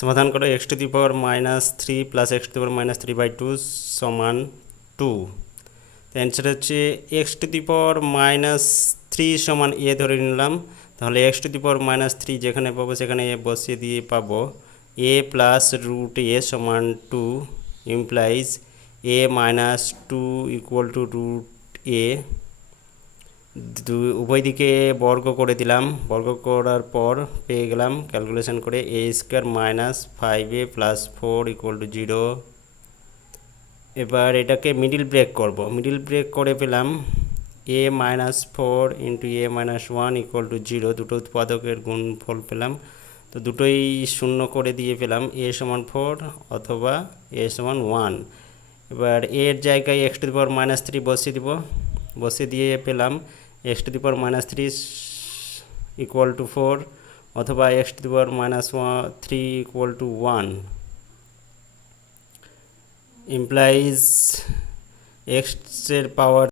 সমাধান করো x to the power minus three plus x to the power minus three by two সমান two answer হচ্ছে x to the power minus three সমান এ ধরে নিলাম। তাহলে x to the power minus three যেখানে পাবো সেখানে এ বসিয়ে দিয়ে পাবো। এ প্লাস রুট এ সমান two implies a minus two equal to root a উভয় দিকে বর্গ করে দিলাম। বর্গ করার পর পেয়ে গেলাম ক্যালকুলেশন করে a square minus five a plus four equal to zero এবার এটাকে মিডিল ব্রেক করব। মিডিল ব্রেক করে পেলাম a minus four into a minus one equal to zero দুটো উৎপাদকের গুণফল পেলাম। তো দুটোই শূন্য করে দিয়ে পেলাম এ সমান ফোর অথবা এ সমান ওয়ান এবার এর জায়গায় x to the minus three বসিয়ে দিব। বসিয়ে দিয়ে পেলাম x to the power minus three equal to four অথবা x to the power minus three equal to one implies এক্সের পাওয়ার